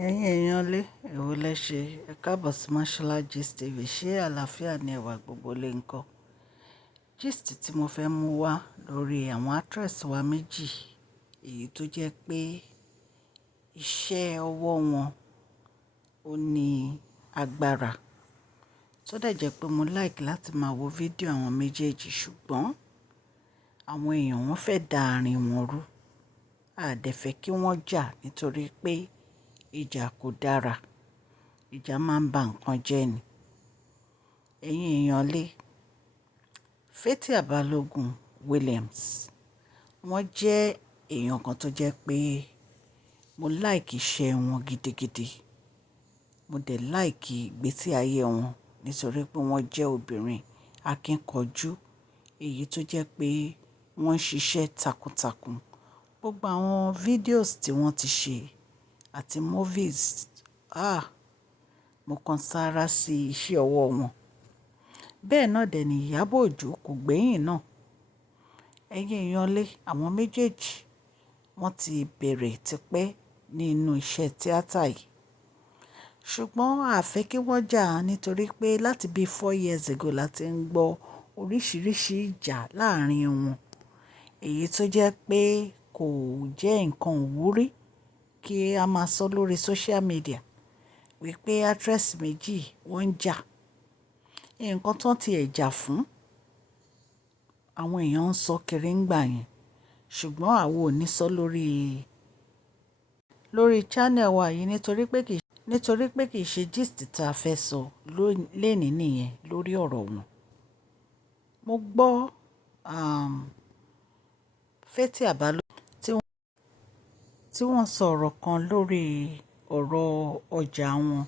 Ẹ̀yin èèyàn lé èwo lẹ ṣe ẹ káàbọ̀ sí Mashola Gist TV. Ṣé àlàáfíà ni ẹwà gbogbo lè ń kọ́? Gist tí mo fẹ́ mú wá lórí àwọn actress wa méjì èyí tó jẹ́ pé iṣẹ́ ọwọ́ wọn ó ní agbára tó dẹ̀ jẹ́ pé mo like láti máa wo fídíò àwọn méjèèjì, ṣùgbọ́n àwọn èèyàn wọn fẹ́ da àárín wọn rú. A dẹ̀ fẹ́ kí wọ́n jà nítorí pé ìjà kò dára, ìjà máa ń ba nǹkan jẹ́ ni. Ẹ̀yin èèyàn lé Fathai Balogun Williams, wọ́n jẹ́ èèyàn kan tó jẹ́ pé mo like iṣẹ́ wọn gidigidi. Mo dẹ̀ like ìgbésí ayé wọn nítorí pé wọ́n jẹ́ obìnrin akínkanjú èyí tó jẹ́ pé wọ́n ń ṣiṣẹ́ takuntakun. Gbogbo àwọn videos tí wọ́n ti ṣe àti movies, mo kan sára sí iṣẹ́ ọwọ́ wọn. Bẹ́ẹ̀ náà dẹ̀ ni Iyabo kò gbẹ́yìn náà. Ẹ̀yin èèyàn lé àwọn méjèèjì wọ́n ti bẹ̀rẹ̀ tipẹ́ nínú iṣẹ́ tíátà yìí, ṣùgbọ́n a fẹ́ kí wọ́n jà nítorí pé láti bí 4 years ago láti ń gbọ́ oríṣiríṣi ìjà láàrin wọn èyí tó jẹ́ pé kò jẹ́ nǹkan ìwúrí kí a máa sọ lórí social media wípé actress méjì wọ́n ń jà. Nǹkan tó ti ẹ̀ jà fún àwọn èèyàn ń sọ kiri ń gbà yẹn, ṣùgbọ́n àwọn ò ní sọ lórí channel wa yìí nítorí pé kì í ṣe gist tá a fẹ́ sọ lénìí nìyẹn lórí ọ̀rọ̀ wọn. Mo gbọ́ Fathai Balogun tí wọ́n sọ ọ̀rọ̀ kan lórí ọ̀rọ̀ ọjà wọn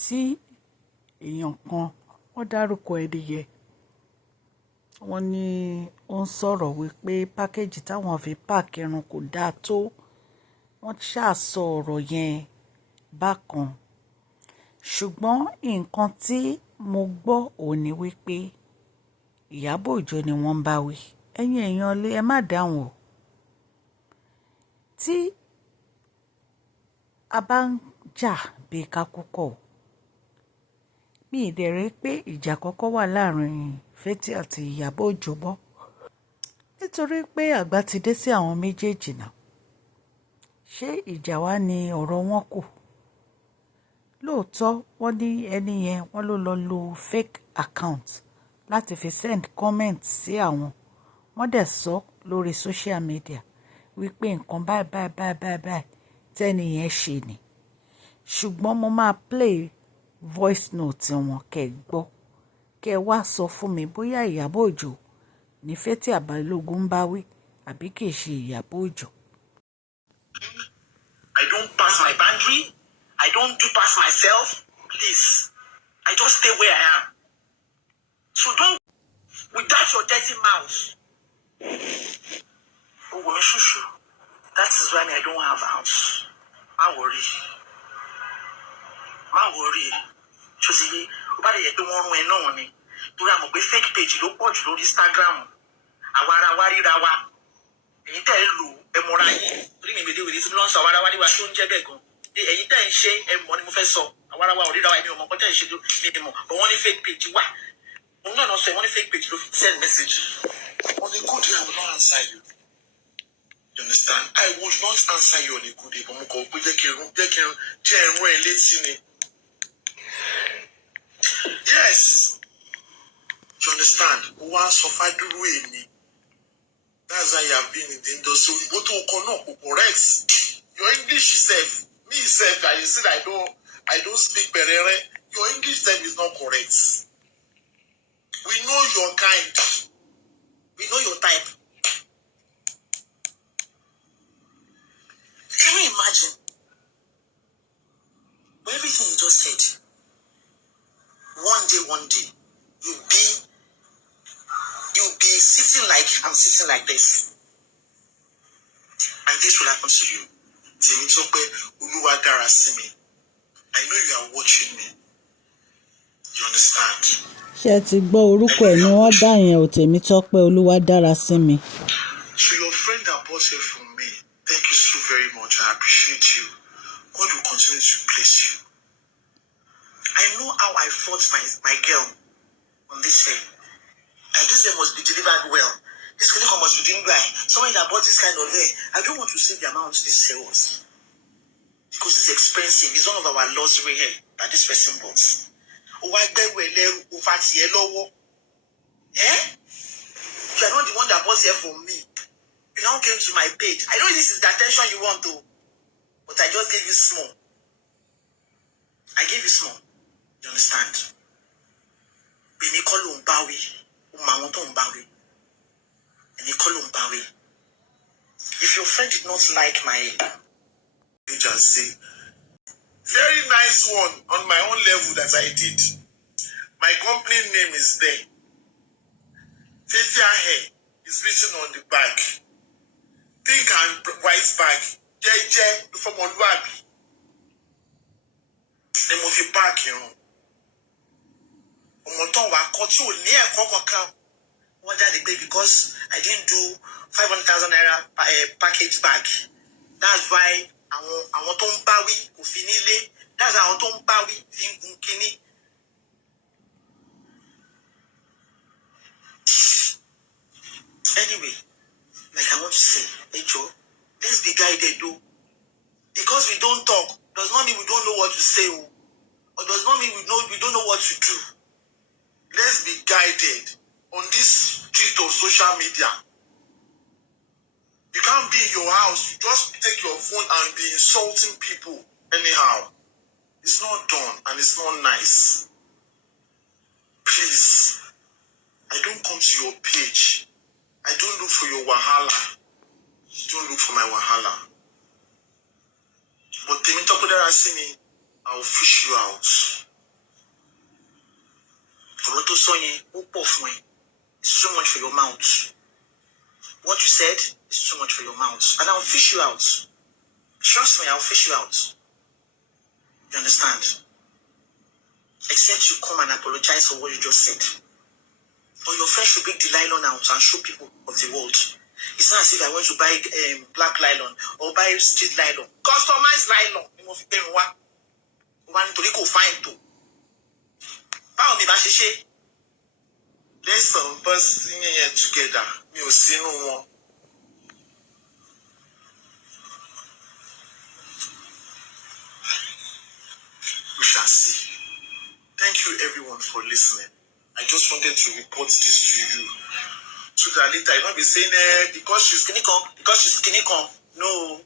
tí èèyàn kan wọ́n dárúkọ ẹni yẹn. Wọ́n ní ó ń sọ̀rọ̀ wípé pákéjì táwọn fi páàkì irun kò dáa tó. Wọ́n ṣáà sọ ọ̀rọ̀ yẹn bákan, ṣùgbọ́n nǹkan tí mo gbọ́ òun ni wípé Iyabo ni wọ́n ń bá wí. Ẹ̀yin èèyàn lé ẹ má dáhùn o. Tí a bá ń jà bí kakúkọ̀, mi ì dẹ̀ rí pé ìjà kọ́kọ́ wà láàrin Fathai àti Iyabo mọ́, nítorí pé àgbà ti dé sí àwọn méjèèjì náà. Ṣé ìjà wa ni ọ̀rọ̀ wọn kù? Lóòótọ́ wọ́n ní ẹni yẹn wọ́n ló lọ lo fake account láti fi send comment sí àwọn. Wọ́n dẹ̀ sọ lórí social media wípé nǹkan báyìí tẹ́ni yẹn ṣe ni. Ṣùgbọ́n mo máa play voice note wọn kẹ́ gbọ́, kẹ́ wá sọ fún mi bóyá Iyabo ní Fathai Balogun bá wí àbí kì í ṣe Iyabo. I don't pass my boundary. I don't do pass myself. Please, I just stay where I am. So don't, without your dirty mouth. Oh, woman, shushu. That is why I don't have a house. Má worry. Má worry. Ṣòsìyé, ó bá lè yẹ pé wọ́n rún ẹ náà ni. Torí a mọ̀ pé fake page ló pọ̀ jù lórí Instagram. Àwa ara wa ríra wa. Èyí tẹ́ ẹ lò ẹ mọ́ra yín. Torí mi ìbèdè wèrè tí mo lọ sọ àwa ara wa níwá tó ń jẹ́ bẹ́ẹ̀ gan. Èyí tẹ́ ẹ ń ṣe ẹ mọ̀ ni mo fẹ́ sọ. Àwa ara wa ò ríra wa èmi ò mọ̀ nǹkan tẹ́ ẹ ń ṣe ní ìmọ̀. But wọ́n ní fake page wà. Òun náà lọ sọ ẹ wọ́n ní fake page ló fi send message. On a good day, I will not answer you. You understand? I would not answer you on a good day. But mo kọ̀ pé jẹ́ ẹ̀rún ẹ̀ létí ni. Yes. You understand? Wọ́n á sọ fádúró èmi. That's how you have been in the industry. Òyìnbó tó kọ náà kò correct. Your English self, me self, I said I don't speak Berere. Your English self is not correct. We know your kind. We know your type. Can you imagine? But everything you just said, one day, you'll be sitting like I'm sitting like this. And this will happen to you. Tèmi sọ pé Olúwa dára sí mi. I know you are watching me. You understand? Ṣé ẹ ti gbọ́ orúkọ ẹ̀ ni wọ́n dá yẹn ò Tèmi Tọ́pẹ́ Olúwa dára sí mi. So your friend that bought it from me, thank you so very much. I appreciate you. God will continue to bless you. I know how I fought my girl on this hair. That this hair must be delivered well. This clinic must be doing right. Someone that bought this kind of hair. I don't want to say the amount this hair was. Because it's expensive. It's one of our luxury hair that this person bought. Oh, I beg well, eh? You are not the one that bought hair for me. You now came to my page. I know this is the attention you want to, but I just gave you small. I gave you small. You understand? If your friend did not like my you just say, very nice one on my own level that I did. My company name is there. Fathia hair is written on the back. Pink and white bag. JJ from Oluwabi. Name of your back, you know. Because I didn't do 500,000 naira package bag. That's why I want to bawi ufinile. That's why I want to bawi kini. Anyway, like I want to say, hey Joe, let's be guided though. Because we don't talk does not mean we don't know what to say, or does not mean we don't know what to do. Let's be guided on this street of social media. You can't be in your house, you just take your phone and be insulting people anyhow. It's not done and it's not nice. Please, I don't come to your page. I don't look for your wahala. Don't look for my wahala. But Temi Tokudara see me, I'll fish you out. It's too much for your mouth. What you said is too much for your mouth. And I'll fish you out. Trust me, I'll fish you out. You understand? Except you come and apologize for what you just said. Or your friend should break the nylon out and show people of the world. It's not as if I went to buy black nylon or buy street nylon. Customized nylon. There's some person here together. You see no one. We shall see. Thank you everyone for listening. I just wanted to report this to you. So that later you not be saying because she's skinny come. No.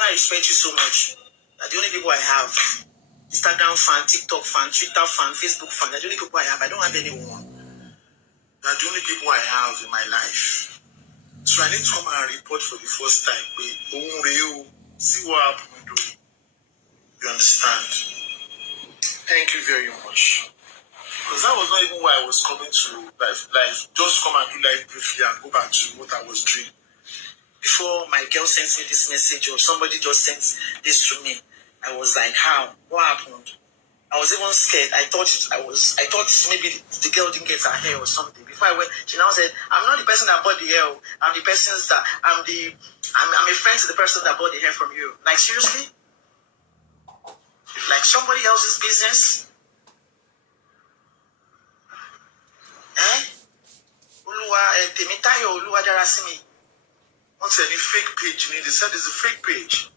I respect you so much. They're the only people I have. Instagram fan, TikTok fan, Twitter fan, Facebook fan. They're the only people I have. I don't have anyone. They're the only people I have in my life. So I need to come and report for the first time. See what happened. You understand? Thank you very much. Because that was not even why I was coming to live. Just come and do live briefly and go back to what I was doing. Before my girl sent me this message or somebody just sent this to me, I was like, how? What happened? I was even scared. I thought maybe the girl didn't get her hair or something. Before I went, she now said, I'm not the person that bought the hair. I'm the person that I'm a friend to the person that bought the hair from you. Like seriously? Like somebody else's business? Temitayo Oluwa Darasimi. What's any fake page? They said it's a fake page.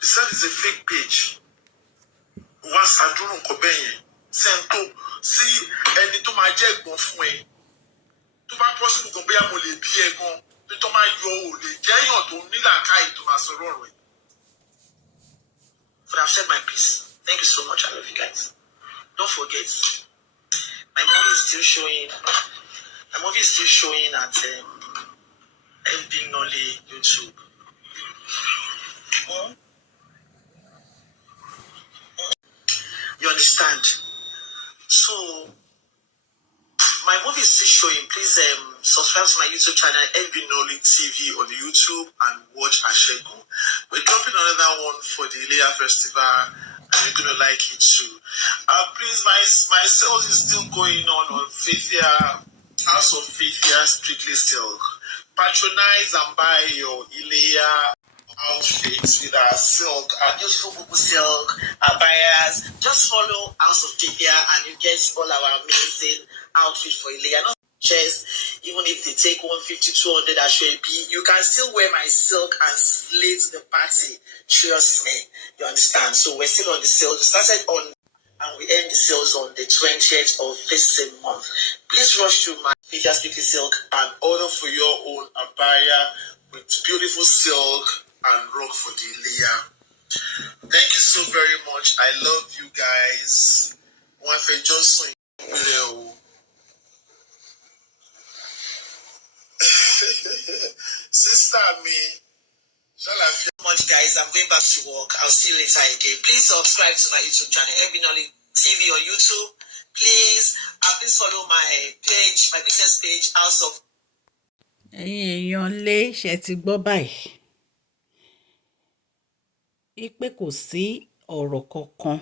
They said it's a fake page. Once I do Kobenye, send to see any to my jet go for me. To my person go be a mole piego, to my yo, the giant to Nila Kai to my sorority. But I've said my piece. Thank you so much. I love you guys. Don't forget, my movie is still showing. My movie is still showing at MD Nolly YouTube. You understand? So my movie is still showing. Please subscribe to my YouTube channel, MB Nolly TV on the YouTube, and watch Ashego. We're dropping another one for the Ilea Festival, and you're gonna like it too. Please, my sales is still going on Fathia, House of Fathia, strictly still. Patronize and buy your Ilea outfits with our silk, our beautiful Bubu silk, our buyers. Just follow House of Jipia and you get all our amazing outfit for Ilea. Not chest, even if they take 150, 200 as you can still wear my silk and slay to the party. Trust me. You understand? So we're still on the sale. We started on and we end the sales on the 20th of this same month. Please rush to my Figure Speaking Silk and order for your own abaya with beautiful silk and rock for the layer. Thank you so very much. I love you guys. One for just sister me. Much guys, I'm going back to work. I'll see you later again. Please subscribe to my YouTube channel, Ebinoli TV on YouTube. Please, and please follow my page, my business page, House of. ẹ̀yin èèyàn lé ṣe ti gbọ́ báyìí wípé kò sí ọ̀rọ̀ kankan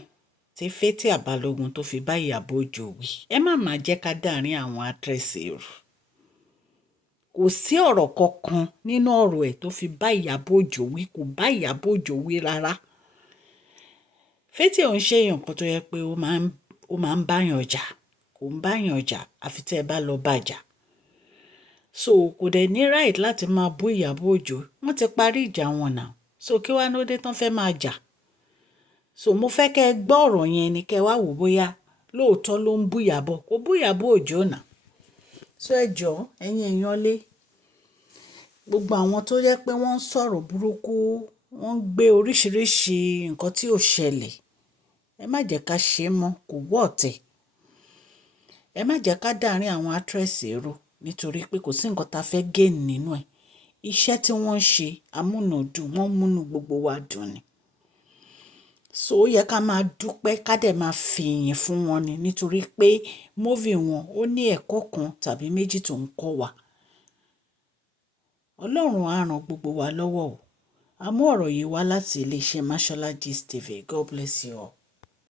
tí Fathai Balogun tó fi bá Iyabo Ojo wí. Ẹ má jẹ́ ká dàárín àwọn àtírẹ́sì rú. Kò sí ọ̀rọ̀ kankan nínú ọ̀rọ̀ ẹ̀ tó fi bá Iyabo Ojo wí, kò bá Iyabo Ojo wí rárá. Fathai ò ń ṣe èèyàn kan tó yẹ pé ó máa ń báyàn jà, kò ń báyàn jà àfi tẹ́ ẹ bá lọ bàjà. So kò dẹ̀ ní right láti máa bú Iyabo Ojo, wọ́n ti parí ìjà wọn náà. So kí wá ló dé tán fẹ́ máa jà. So mo fẹ́ kẹ́ ẹ gbọ́ ọ̀rọ̀ yẹn ni kẹ́ wá wò bóyá lóòótọ́ ló ń bú Iyabo, kò bú Iyabo Ojo náà. So ẹ jọ̀ọ́ ẹ̀yin èèyàn lé gbogbo àwọn tó jẹ́ pé wọ́n ń sọ̀rọ̀ burúkú, wọ́n ń gbé oríṣiríṣi nǹkan tí ò ṣẹlẹ̀, ẹ má jẹ́ ká ṣe é mọ́, kò wọ́ ọ̀tẹ̀. Ẹ má jẹ́ ká dàárín àwọn àtírẹ́sì rú nítorí pé kò sí nǹkan tá a fẹ́ gain nínú ẹ̀. Iṣẹ́ tí wọ́n ń ṣe amúnúdùn, wọ́n múnú gbogbo wa dùn ni. So ó yẹ ká máa dúpẹ́ ká dẹ̀ máa fìyìn fún wọn ni nítorí pé móvì wọn ó ní ẹ̀kọ́ kan tàbí méjì tó ń kọ́ wa. Ọlọ́run á ràn gbogbo wa lọ́wọ́ o. A mú ọ̀rọ̀ yìí wá láti iléeṣẹ́ Mashola Gist TV. God bless you all.